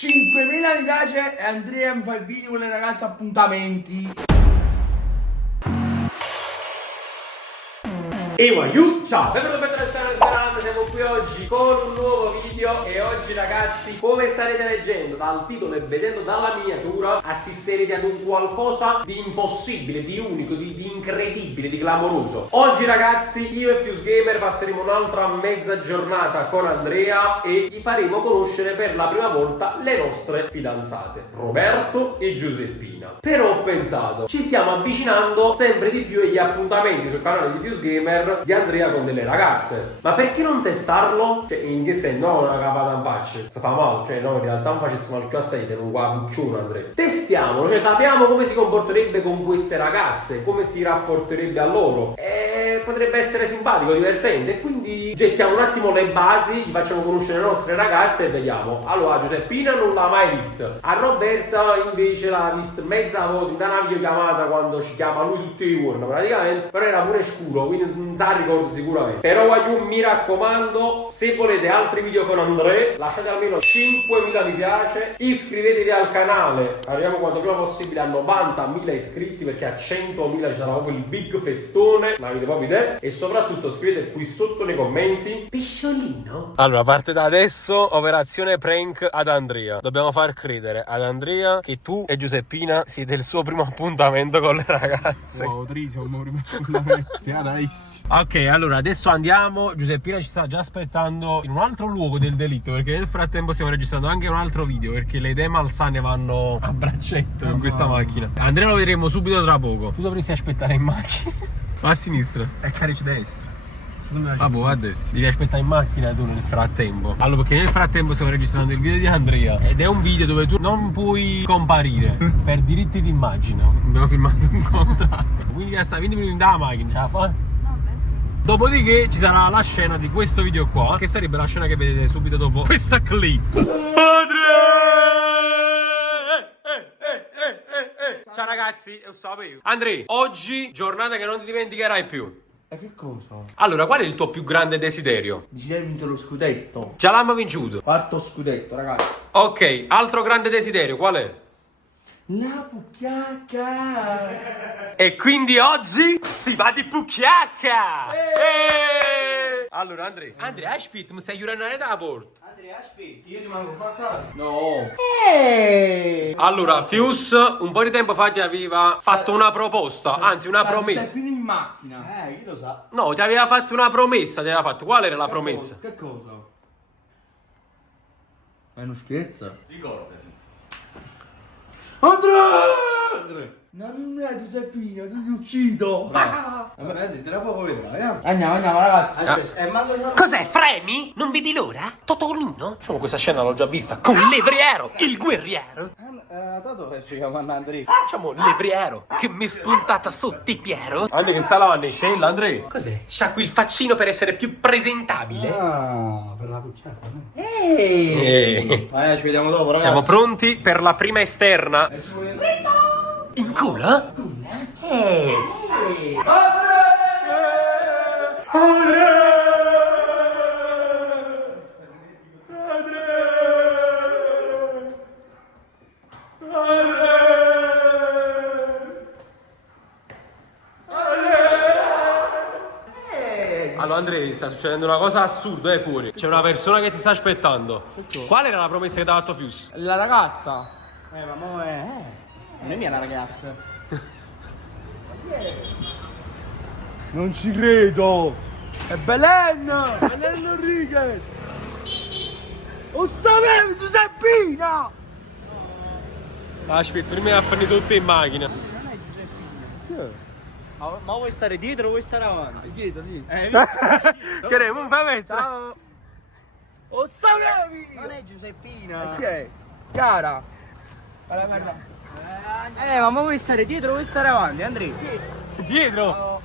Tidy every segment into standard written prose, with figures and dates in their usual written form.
5.000 mi piace e Andrea mi fa il video con le ragazze appuntamenti. Ciao, benvenuti per il canale, siamo qui oggi con un nuovo video e oggi ragazzi, come starete leggendo dal titolo e vedendo dalla miniatura, assisterete ad un qualcosa di impossibile, di unico, di incredibile, di clamoroso. Oggi ragazzi, io e Fuse Gamer passeremo un'altra mezza giornata con Andrea e gli faremo conoscere per la prima volta le nostre fidanzate, Roberto e Giuseppina. Però ho pensato, ci stiamo avvicinando sempre di più agli appuntamenti sul canale di Fuse Gamer di Andrea con delle ragazze. Ma perché non testarlo? Cioè, in che senso? No, una capata in faccia. Si fa male, cioè no, in realtà non facessimo il più assai, non qua puccione Andrea. Testiamolo, cioè capiamo come si comporterebbe con queste ragazze, come si rapporterebbe a loro. E potrebbe essere simpatico, divertente. E quindi gettiamo un attimo le basi, gli facciamo conoscere le nostre ragazze e vediamo. Allora, Giuseppina non l'ha mai vista. A Roberta invece l'ha vista mezza volta in una videochiamata quando ci chiama lui tutti i giorni praticamente. Però era pure scuro, quindi non sa ricordo sicuramente. Però voglio, mi raccomando, se volete altri video con Andrea, lasciate almeno 5.000 mi piace, iscrivetevi al canale, arriviamo quanto prima possibile a 90.000 iscritti, perché a 100.000 ci sarà proprio il big festone, ma avete proprio idea, e soprattutto scrivete qui sotto nei commenti pisciolino. Allora, parte da adesso operazione prank ad Andrea. Dobbiamo far credere ad Andrea che tu e Giuseppina siete il suo primo appuntamento con le ragazze. Wow, trisi, un primo appuntamento. Ok, allora adesso andiamo. Giuseppina ci sta già aspettando in un altro luogo del delitto, perché nel frattempo stiamo registrando anche un altro video, perché le idee malsane vanno a braccetto in questa macchina. Andrea lo vedremo subito tra poco. Tu dovresti aspettare in macchina. A sinistra. E carici destra. Ah boh, a destra. Devi aspettare in macchina tu nel frattempo. Allora, perché nel frattempo stiamo registrando il video di Andrea ed è un video dove tu non puoi comparire per diritti d'immagine. Abbiamo firmato un contratto. Quindi sta 20 minuti dalla macchina, ce la fa? Dopodiché ci sarà la scena di questo video qua, che sarebbe la scena che vedete subito dopo questa clip. Ciao ragazzi, lo sapevo. Andrea, oggi giornata che non ti dimenticherai più. E che cosa? Allora, qual è il tuo più grande desiderio? Desiderio di vincere lo scudetto. Già l'abbiamo vinciuto. Quarto scudetto, ragazzi. Ok, altro grande desiderio, qual è? La pucchiacca. E quindi oggi si va di pucchiacca! Allora, Andrea, aspetta, mi stai chiudendo da porta. Andrea, aspetti, io rimango qua a casa. No. Allora, Fuse un po' di tempo fa ti aveva fatto una proposta, anzi una promessa. Sei fino in macchina. Chi lo sa? No, ti aveva fatto una promessa, ti aveva fatto. Qual era la promessa? Che cosa? Ma è uno scherzo? Ricordati. Andrea! Non è Giuseppina, ti uccido! Vabbè, te la poco vedrai, Andiamo ragazzi! Cos'è, fremi? Non vedi l'ora? Totonino? Diciamo, questa scena l'ho già vista con Levriero, il guerriero. Tanto si chiama Andrea. Diciamo, Levriero, che mi è spuntata sotto i piero. Andrea, che sta lavando in scella, Andrea? Cos'è? Sciacqui il faccino per essere più presentabile. Ah, per la pucchiata. Ehi. Ci vediamo dopo, ragazzi. Siamo pronti per la prima esterna. In culo? Allora Andrea, sta succedendo una cosa assurda fuori. C'è una persona che ti sta aspettando. Qual era la promessa che ti ha fatto Fuse? La ragazza! Ma mo è... non è mia la ragazza. Non ci credo! È Belen! Belen Enriquez! Lo sapevi, Giuseppina! Aspetta, prima a farmi tutte in macchina. Ma vuoi stare dietro o vuoi stare avanti? Dietro. Che ne, non fai mettere? Ciao! Lo sapevi! Non è Giuseppina. Chi è? Chiara! Guarda. Ma vuoi stare dietro o vuoi stare avanti, Andrea? Dietro!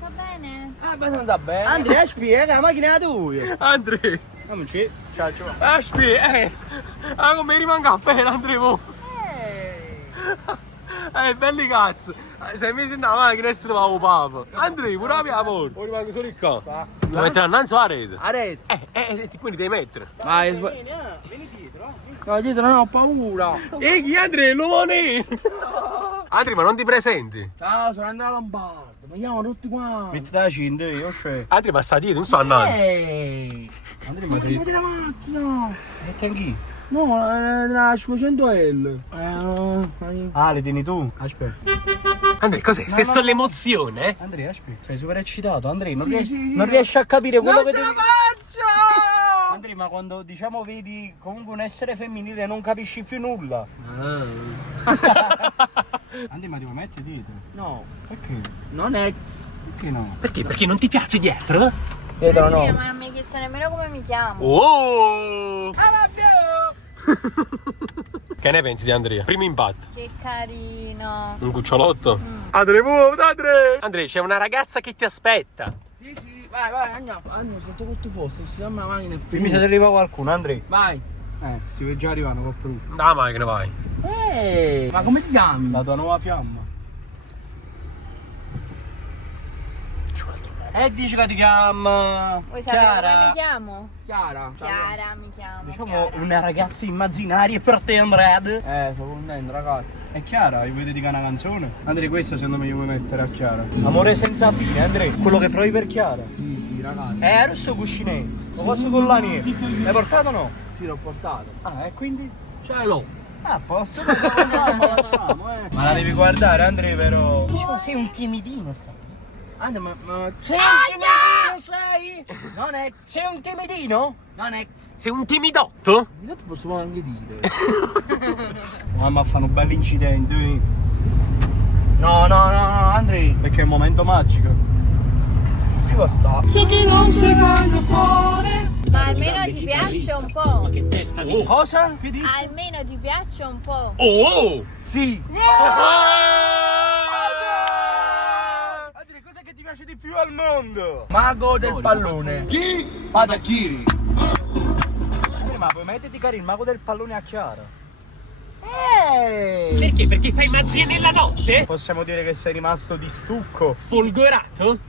Va bene? Abbastanza bene! Andrea, spiega, la macchina è tua. Andrea! Amici, ciao. Aspetta, come rimanga appena Andrea mo? Belli cazzo! 6 mesi in macchina e se ne va a papa! Andrea, pure la mia porta! O rimango solo qua! Lo mettere innanzi alla rete! A rete! Quindi devi mettere! Vai, Vieni dietro. No, dietro non ho paura. E chi Andrea? L'uomo nero! Andrea, ma non ti presenti? Ciao, sono Andrea Lombardo. Mi chiamano tutti quanti. Metti da cinta, io c'è. Andrea, ma sta dietro, non sto annanzi. Andrea, Ma ma che sei... vedi la macchina? Metti anch'io. No, la 500L. Ah, le tieni tu? Aspetta. Andrea, cos'è? No, Stesso no, l'emozione, eh? Andrea, aspetta. Sei super eccitato, Andrea. Non, Sì, riesci, sì, sì. non riesci a capire quello Non che ce devi... la faccio! Andrea, ma quando diciamo vedi comunque un essere femminile non capisci più nulla. Andrea, ma ti vuoi mettere dietro? No, Perché? non ex. Perché no? Perché? Perché non ti piace dietro? Dietro no. Ma non mi hai chiesto nemmeno come mi chiamo. Oh! Ah, Che ne pensi di Andrea? Primo impatto. Che carino. Un cucciolotto? Andrea, muoviti, Andrea! Andrea, c'è una ragazza che ti aspetta. Sì, sì, vai, andiamo. Andiamo, sento che tu fossi. Si chiama la macchina e Qui mi sa che arriva qualcuno, Andrea. Vai. Si vede già arrivano qualcuno. Da macchina vai. Ma come ti chiami? La tua nuova fiamma. E dici che ti chiama Vuoi sapere come mi Chiara. chiamo? Chiara. Chiara mi chiamo. Diciamo Chiara. una ragazza immaginaria per te, Andrea. sto contento, ragazzi. È Chiara, vi vedete che è una canzone? Andrea, questa secondo me io vuoi mettere a Chiara. Amore senza fine, Andrea. Quello che provi per Chiara. Sì, ragazzi. Ero sto cuscinetto. Lo posso collare? L'hai portato o no? Sì, l'ho portato. Ah, e quindi? Ce l'ho. Ah, posso? Ma la devi guardare, Andrea, però. Diciamo, sei un timidino, sai? Andiamo, ma... Sei un timidino, sei? Non è... Sei un timidino? Non ex. Sei un timidotto? Io ti posso anche dire. Mamma, fanno un bel incidente, No, Andrea. perché è un momento magico. Ci può stare. Ma almeno ti piace un po'. Cosa? Che dici? Almeno ti piace un po'. Oh! Sì. Andrea, cos'è che ti piace di più al mondo? Mago del pallone. Chi? Patachiri. Andrea, ma puoi metterti cari il mago del pallone a Chiara? Perché? Perché fai magie nella notte? Possiamo dire che sei rimasto di stucco? Folgorato?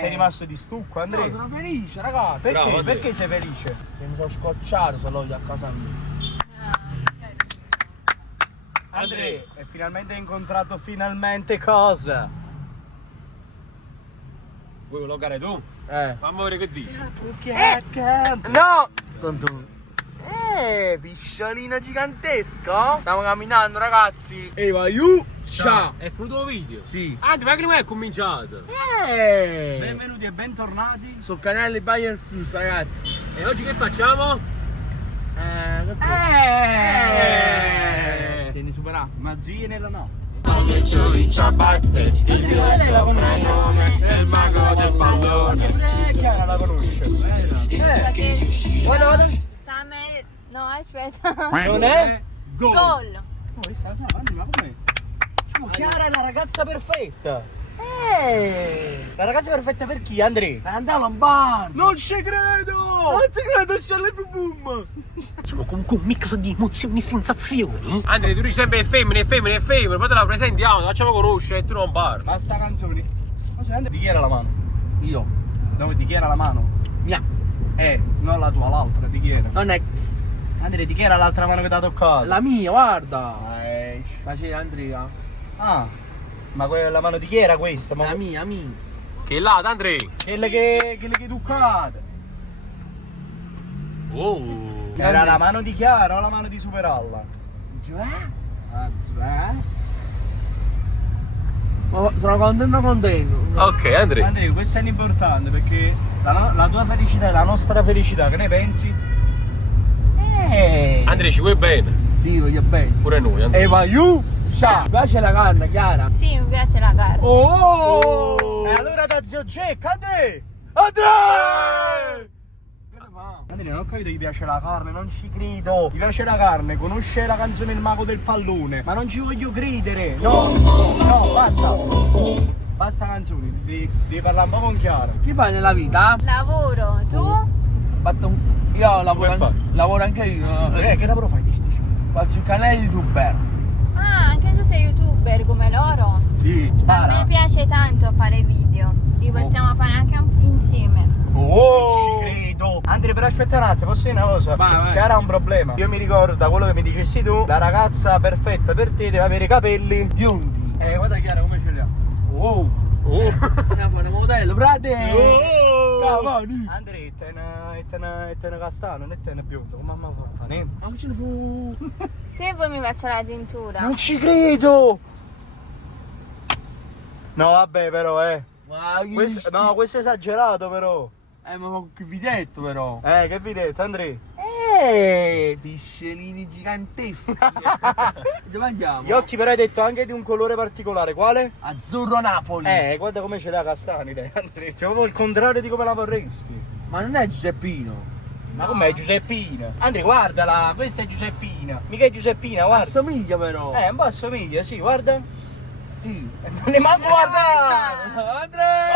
Sei rimasto di stucco, Andrea? Sono felice, ragazzi. Perché? Bravo, Andrea. Perché sei felice? Che mi sono scocciato solo io a casa mia. Andrea, e finalmente hai incontrato finalmente cosa? Vuoi vloggare tu? Fammi vedere che dici. Che accanto? No! Pisciolino gigantesco? Stiamo camminando, ragazzi. E vai, ciao. È finito il video? Sì. Andrea, ma che non è cominciato? Benvenuti e bentornati. Sul canale Bayer Fuse, ragazzi. E oggi che facciamo? Tieni superato. Ma zie nella notte. I ciabatte, il mio soprannome è il mago del pallone. Chiara la conosce. Guarda. No, aspetta. Non è? Gol. Oh, questa la sa, Andrea, ma com'è? Diciamo, Chiara è la ragazza perfetta. La ragazza perfetta per chi, Andrea? Andà Lombardo. Non ci credo! Non ci credo, c'è le boom. Facciamo comunque un mix di emozioni e sensazioni. Andrea, tu dici sempre femmine, poi te la presentiamo, la facciamo conoscere e tu non parli. Basta canzoni. Ma se Andrea, di chi era la mano? Io. Dove di chi era la mano? Mia. Non la tua, l'altra, di chi era? Non ex. Andrea, di chi era l'altra mano che ti ha toccato? La mia, guarda. Ma c'è Andrea. Ah, ma la mano di chi era questa? Ma La mia. Che là, Andrea? quelle che toccate. Oh. Era la mano di Chiara o la mano di Superalla? Ma sono contento. Ok, Andrea. Andrea, questo è importante perché la tua felicità è la nostra felicità, che ne pensi? Andrea, ci vuoi bene? Sì, voglio bene. Pure noi, Andrea. E vai, ciao. Mi piace la canna, Chiara? Sì, mi piace la carne. Oh! E allora da zio Jack, Andrea! Andrea! Andrea, non ho capito, gli piace la carne, non ci credo. Gli piace la carne, conosce la canzone Il mago del pallone, ma non ci voglio credere. No, basta. Basta canzoni, devi parlare un po' con Chiara. Che fai nella vita? Lavoro, tu? Io lavoro, che fai? lavoro anche io. Che lavoro fai? Dici. Faccio il canale di youtuber. Ah, anche tu sei youtuber come loro? Sì, A me spara. piace tanto fare video. Li possiamo fare anche insieme. Non ci credo. Andrea, però aspetta un attimo, posso dire una cosa? Vai. Chiara ha un problema. Io mi ricordo, da quello che mi dicessi tu, la ragazza perfetta per te deve avere i capelli Biondi. guarda Chiara come ce li ha. Oh. Andiamo a fare modello, frate. Cavani. Andrea, è una castano, non è biondo, come mamma fa? Ne? Ma che ce ne fu? Se vuoi mi faccio la tintura. Non ci credo! No, vabbè, però, Ma che questo è esagerato, però. ma che videtto però. Che vi detto, Andrea? Piscellini giganteschi. Dove andiamo? Gli occhi però hai detto anche di un colore particolare, quale? Azzurro Napoli. Guarda come ce l'ha Castanide, Andrea. C'è proprio il contrario di come la vorresti. Ma non è Giuseppino. Ma com'è Giuseppina? Andrea, guardala, questa è Giuseppina. Mica è Giuseppina, guarda. Assomiglia però. Un po' assomiglia, sì, guarda. Sì. Non le manco guardare! Andrea!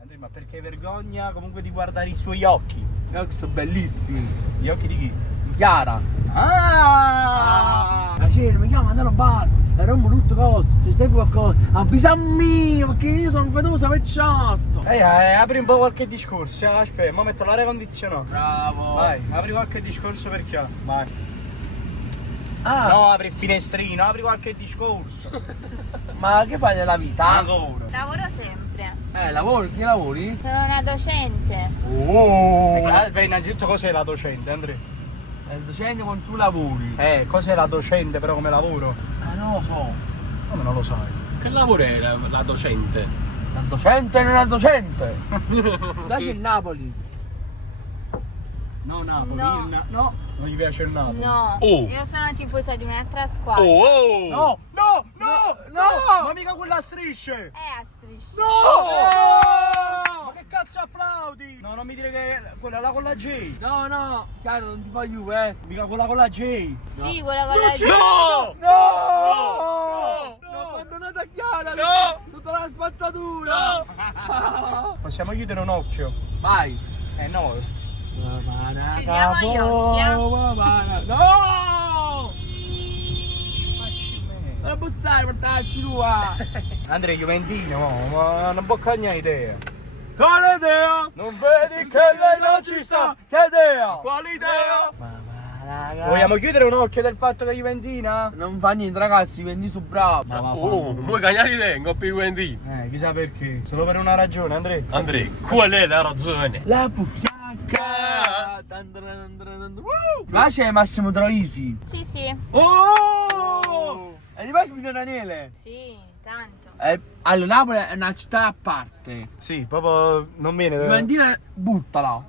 Andrea, ma perché vergogna comunque di guardare i suoi occhi? Gli occhi sono bellissimi. Gli occhi di chi? Chiara. La sera mi chiama andare a bar. E rompo tutto cose. Ci stai qualcosa. Avvisami perché io sono venuto pecciato. Apri un po' qualche discorso, aspetta, mo metto l'aria condizionata. Bravo. Vai, apri qualche discorso per chi? Vai. Ah, No, apri il finestrino, apri qualche discorso. ma che fai nella vita? Ancora. Lavoro sempre. Lavori? Che lavori? Sono una docente. Beh, innanzitutto cos'è la docente, Andrea? È il docente quando tu lavori. Cos'è la docente però come lavoro? Non lo so. Come non lo sai? Che lavoro è la docente? La docente non è docente. Là c'è il Napoli. No, Napoli, No. no, non gli piace il Napoli. No. Oh. Io sono tifosa di un'altra squadra. No, No! ma mica quella a strisce! È a strisce. No! Ma che cazzo applaudi? No, non mi dire che è quella là con la J. No, Chiaro, non ti fa Juve, Mica quella con la J. Sì, quella con la No! No, abbandonata Chiara! No! Tutta la spazzatura! No! Possiamo chiudere un occhio? Vai! No. Chiudiamo gli occhi, No! Non bussare, portarci tua! Andrea Juventino, ma non può cagnare idea. Quale idea? Non vedi che lei non ci sta? Che idea? Quale idea? Raga. Vogliamo chiudere un occhio del fatto che è Juventina? Non fa niente ragazzi, vendi su bravo. vuoi cagnare te? Non più quindi. Chissà perché. Solo per una ragione, Andrea. Andrea, qual è la ragione? La puttana! Ma c'è Massimo Troisi? Sì, sì. Oh! E di Massimo Daniele? Sì, tanto. Allora Napoli è una città a parte. Sì, proprio non viene. Juventina buttala.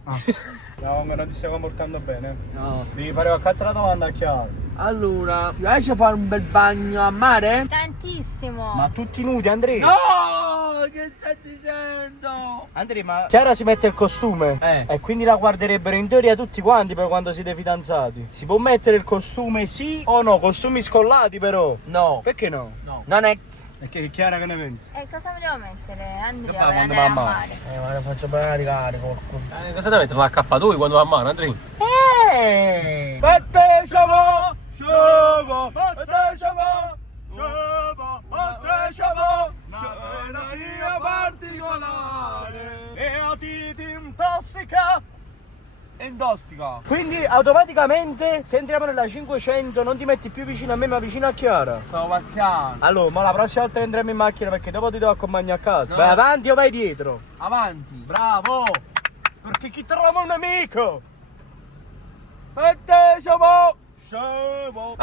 No, non ti stai comportando bene. No. Devi fare qualche altra domanda a chiaro. Allora, ti piace fare un bel bagno a mare? Tantissimo. Ma tutti nudi, Andrea? No! Che stai dicendo? Andrea, ma Chiara si mette il costume e quindi la guarderebbero in teoria tutti quanti poi quando siete fidanzati. Si può mettere il costume sì o no? Costumi scollati però. No. Perché no? No. Non è. Perché Chiara che ne pensi? E cosa mi devo mettere, Andrea, Che per quando andare va a a mare? mare? Ma ne faccio caricare qualcuno. Cosa da mettere l'accappatoio quando va a mare, Andrea? Parteciamo! Scemo! Parteciamo! Scemo! Parteciamo! Una mia particolare! E a ti intossica. Endostica! Quindi automaticamente se entriamo nella 500 non ti metti più vicino a me ma vicino a Chiara. Stavo pazziando! Allora, ma la prossima volta che entriamo in macchina perché dopo ti devo accompagnare a casa. No. Vai avanti o vai dietro? Avanti! Bravo! Perché chi trova un amico? Parteciamo! Scemo!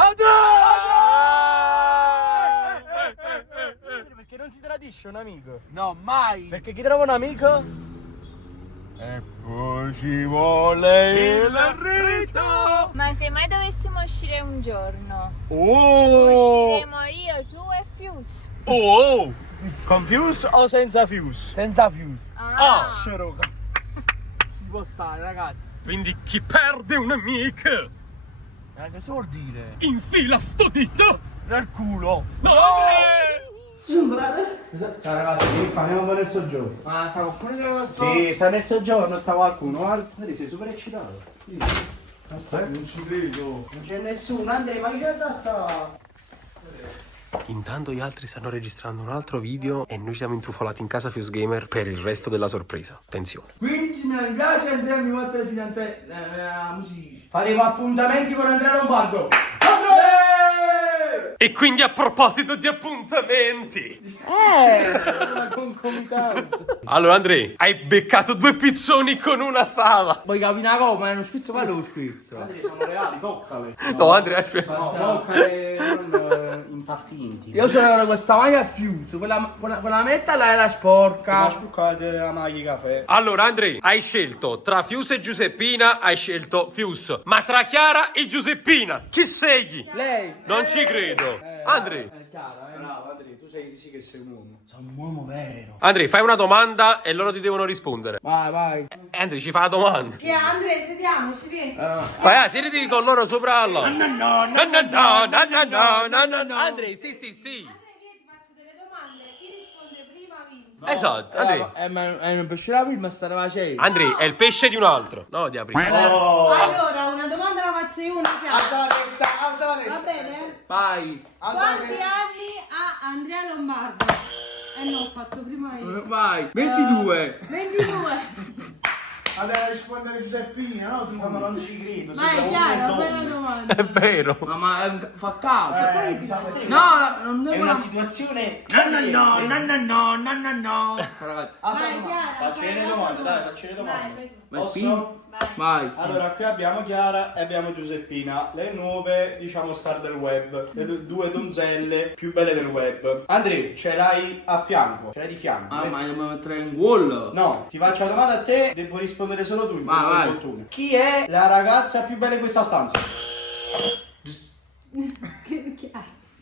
Perché non si tradisce un amico? No, mai! Perché chi trova un amico? E poi ci vuole il rito! Ma se mai dovessimo uscire un giorno, Oh! usciremo io, tu e Fius. Oh! Con fuse o senza fuse? Senza fuse! Ah. Scero. Ci può stare, ragazzi! Quindi chi perde un amico Che si vuol dire? infila sto dito Nel culo! no! Ciao ragazzi, andiamo nel soggiorno. Ma sa qualcuno che lo so? Sì, sta nel soggiorno, sta qualcuno. Guarda, sei super eccitato. Sì. Non ci credo! Non c'è nessuno, Andrea, ma che sta? Intanto gli altri stanno registrando un altro video e noi siamo intrufolati in casa Fuse Gamer per il resto della sorpresa. Attenzione. 15 me mi piace Andrea mi mette le fidanzate. Musica. Faremo appuntamenti con Andrea Lombardo. E quindi a proposito di appuntamenti. Una concomitanza. Allora Andrea, hai beccato 2 piccioni con una fava. Poi capi una cosa, ma è uno schizzo, quello è uno schizzo. Andrea, sono reali, toccale. No, Andrea, No, toccale non impartinti. Io sono questa maglia a Fuse, quella metta là era sporca. Ma spuccate la maglia di caffè. Allora Andrea, hai scelto tra Fius e Giuseppina, hai scelto Fius. Ma tra Chiara e Giuseppina, chi scegli? Lei. Non ci credo. Andrea. È chiaro, Bravo Andrea, tu sì che sei un uomo. Sono un uomo vero. Andrea, fai una domanda e loro ti devono rispondere. Vai. Andrea, ci fa la domanda. Andrea, sediamoci, vieni. Vai, siediti con loro sopra alla. No. Andrea, sì. Andrea, vieni, ti faccio delle domande. Chi risponde prima vince. Esatto, Andrea. Ma è un pesce da prima stare facendo. Andrea, è il pesce di un altro. No, di aprire. Allora, una domanda la faccio io, una chiara. Alza la testa. Va bene? Vai. Quanti anni ha Andrea Lombardo? No, ho fatto prima io. Vai. 22. 22. Andrea rispondere Giuseppina, no? Tu quando non ci credo. Vai, Chiara, bella domanda. È vero. Ma fa capo. Diciamo te. No, non È devo. una situazione. No. Ragazzi. Vai, Chiara, Facci fai le la domande, domanda. dai, facci le Vai, domande. fai tu. Posso? Vai. Allora, qui abbiamo Chiara e abbiamo Giuseppina, le nuove, diciamo, star del web, le due donzelle più belle del web. Andrea, ce l'hai a fianco, ce l'hai di fianco. Ah, ma devo mettere in gol. No, ti faccio la domanda a te, devo rispondere solo tu. Vai. Chi è la ragazza più bella in questa stanza?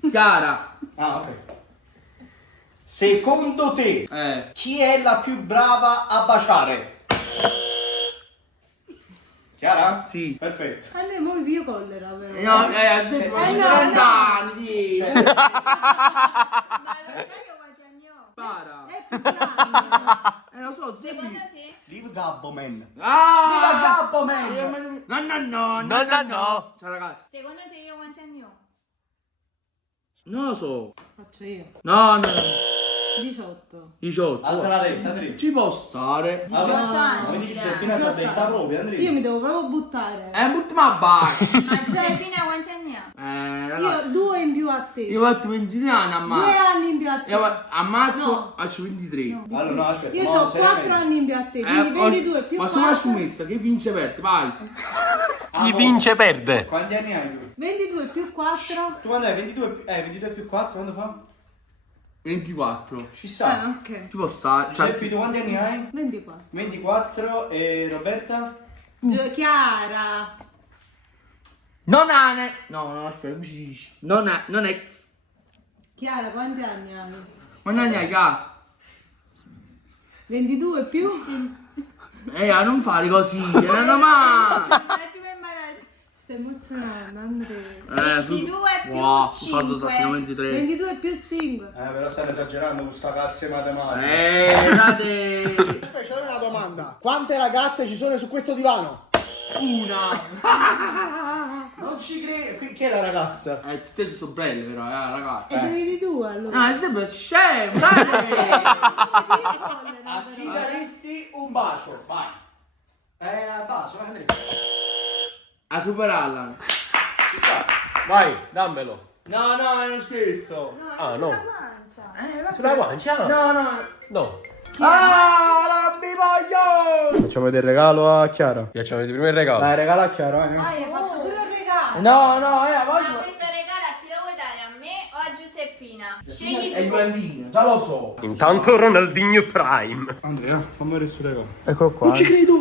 Chiara. Ah, ok. Secondo te, chi è la più brava a baciare? Chiara? Sì. Perfetto. Andrea, mo mi pio collera, però. No, adesso ho 30 anni. Ma lo sai io quanti anni ho? Para. È più grande. Lo so, Secondo te? Live Gabbo, man. Ah! Gabbo, man. No. Ciao ragazzi. Secondo te io quanti anni ho? Non lo so. Faccio io. No. 18. 18. Alza la testa, Andrea. Ci può stare. 18 anni. Quindi Giuseppina si è detta proprio, Andrea. Io mi devo proprio buttare. Ma baci. Ma Giuseppina quanti anni ha? Ragazzi. Io 2 in più a te. Io faccio 22 anni a 2 marzo. anni in più a te. Io a marzo No. faccio 23. Allora, no, aspetta. Io no, ho 4 seriamente. anni in più a te, quindi 22 più Ma sono 4. scommessa, che vince perde, vai. Chi vince perde. Quanti anni hai tu? 22 più 4. Tu quando hai 22 più 4, quando fa? 24. Ci sta. Ok. Ci può stare. Giuseppe, tu quanti anni hai? 24. 24 e Roberta? Chiara. Non ane. No, aspetta, come si dice? Non ex. Chiara, quanti anni hai? Quanti anni hai, ca? 22 più? Non fare così, non mai. Mettimi in barazzo. Stai emozionando, Andrea. 22 più Wow, 5. ho fatto 23. 22 più 5. Però stai esagerando con sta cazzo di matematica. Frate. Aspetta, c'è una domanda. Quante ragazze ci sono su questo divano? Una. Non ci credo. Chi è la ragazza? Tutte sono belle però, ragazzi. E sei di 2 allora. Ah, è sempre scemo, frate. A chi daresti un bacio? Vai. A bacio, Andrea. A superarla. Ci sta. Vai, dammelo. No, è uno scherzo. Ah, no. Pancia. Sulla guancia? No. No. Ah, non mi voglio. Facciamo vedere il regalo a Chiara. Io facciamo vedere prima il regalo. Dai, regala a Chiara. Hai fatto pure un regalo. No, Ma voglio. questo regalo a chi lo vuoi dare? A me o a Giuseppina? Scegli È il tu. grandino, già lo so. Intanto Ronaldinho Prime. Andrea, fammi vedere sul regalo. Eccolo qua. credo.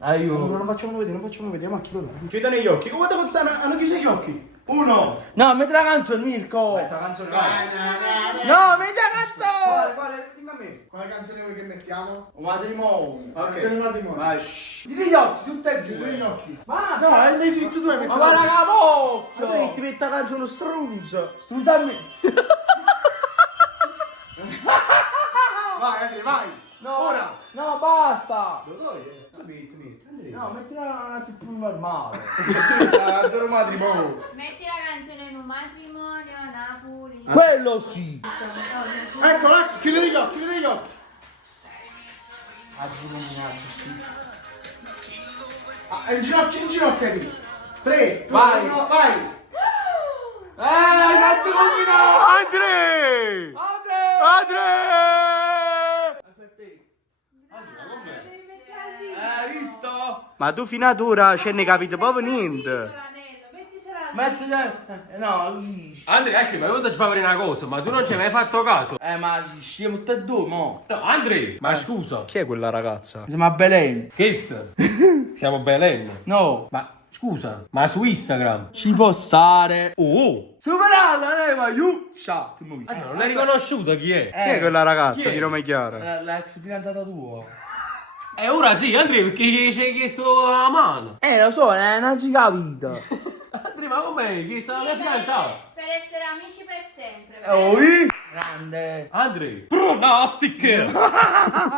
Non facciamo vedere, ma chi lo dà? Chiudono gli occhi. Guarda come hanno chiuso gli occhi. 1. No, metti la canzone, Mirko. Metta la canzone, vai. No, metti la canzone. Quale? Dimmi a me. Quale canzone vuoi che mettiamo? Un matrimonio. Canzone di matrimonio. Vai, Chiudi gli occhi, tutte e Chiudi gli due. occhi. Basta. No, hai scritto tu, hai Ma guarda la bocca. Ti metta la canzone strunzo. Scusa a me. Vai, Andrea, vai. No, Ora. No, basta. Lo dai, Metti, Andrea. No, mettila una tipo normale. La canzone matrimonio. Metti la canzone in un matrimonio a Napoli. Quello sì. Ecco, chiudi gli occhi. In ginocchio lì. 3, Vai. 1, vai. Cazzo combinato! Andre! Devi mettere lì. Hai visto? Ma tu finatura ce ne capite proprio niente. L'anello, metticela lì. Metti... No, dici. Andrea, ma io ti fa vedere una cosa, ma tu non ci hai mai fatto caso? Ma stiamo tutti e due, mo. No, Andrea, ma scusa. Chi è quella ragazza? Siamo a Belen. Che sta? Siamo Belen. No. Ma scusa, ma su Instagram? Ci può stare. Oh! Superalla, ma io. Ciao. Non l'hai riconosciuta chi è? Chi è quella ragazza Chi è? di nome chiaro? L'ex fidanzata tua. E ora sì, Andrea, perché ci hai chiesto la mano. Lo so, non ci capito. Andrea, ma come? Chi sta la mia Sì, fidanzata? per essere amici per sempre. Oi! Grande. Andrea, pronastic!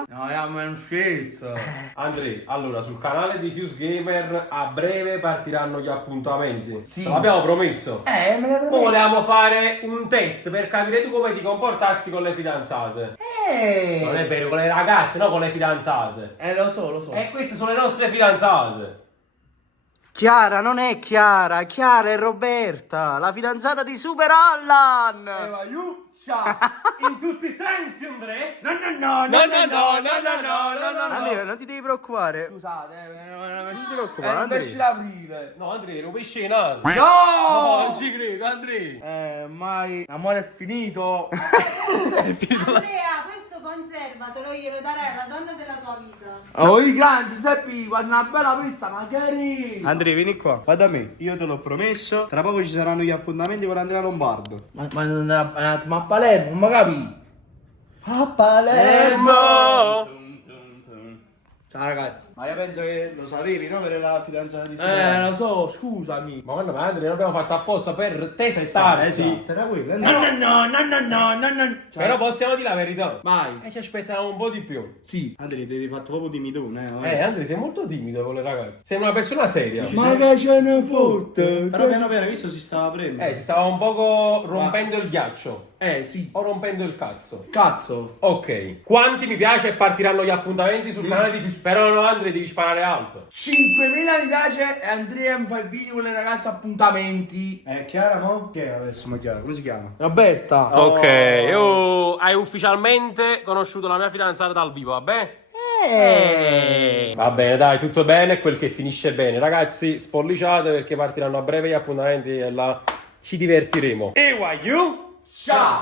No, ma è un scherzo. Andrea, allora sul canale di Fuse Gamer a breve partiranno gli appuntamenti. Sì. Te l'abbiamo promesso. Me la Poi trovo. volevamo fare un test per capire tu come ti comportassi con le fidanzate. Non è vero, con le ragazze, no con le fidanzate. Lo so. E queste sono le nostre fidanzate. Chiara non è Chiara, Chiara è Roberta, la fidanzata di Super Allan. Ma io. Ciao. In tutti i sensi, Andrea? No. Andrea, non ti devi preoccupare. Scusate, Non ti preoccupare, non Andrea. pesci l'aprile. No, Andrea, ero pesce nato. No, No! non ci credo, Andrea. Mai. L'amore è finito. Andrea, questo conservatelo, glielo darei alla donna della tua vita. Oh, i grandi, Seppi, guarda una bella pizza, magari. Andrea, vieni qua. Guarda me, io te l'ho promesso. Tra poco ci saranno gli appuntamenti con Andrea Lombardo. Ma non è un attimo a Palermo, non mi capi? A Palermo. Ciao ragazzi. Ma io penso che lo sapevi, no? Per la fidanzata di Super Allan. Lo so, scusami. Ma guarda, ma Andrea, l'abbiamo fatto apposta per testarti. Sì, era quella. No. Però possiamo dire la verità. Vai. E ci aspettavamo un po' di più. Sì. Andrea, ti hai fatto proprio timidone, Andrea, sei molto timido con le ragazze. Sei una persona seria. Ma che ce ne fotte? Però piano piano, visto, si stava aprendo. Si stava un poco rompendo il ghiaccio. Sì. O rompendo il cazzo. Cazzo. Ok. Quanti mi piace e partiranno gli appuntamenti sul canale di Fuse? Però no, Andrea, devi sparare alto. 5.000 mi piace e Andrea mi fa il video con le ragazze appuntamenti. Chiara, no? Chi è adesso? Ma Chiara, come si chiama? Roberta. Ok, hai ufficialmente conosciuto la mia fidanzata dal vivo, vabbè? Va bene, dai, tutto bene, quel che finisce bene. Ragazzi, spolliciate perché partiranno a breve gli appuntamenti e là ci divertiremo. E why you? Ciao.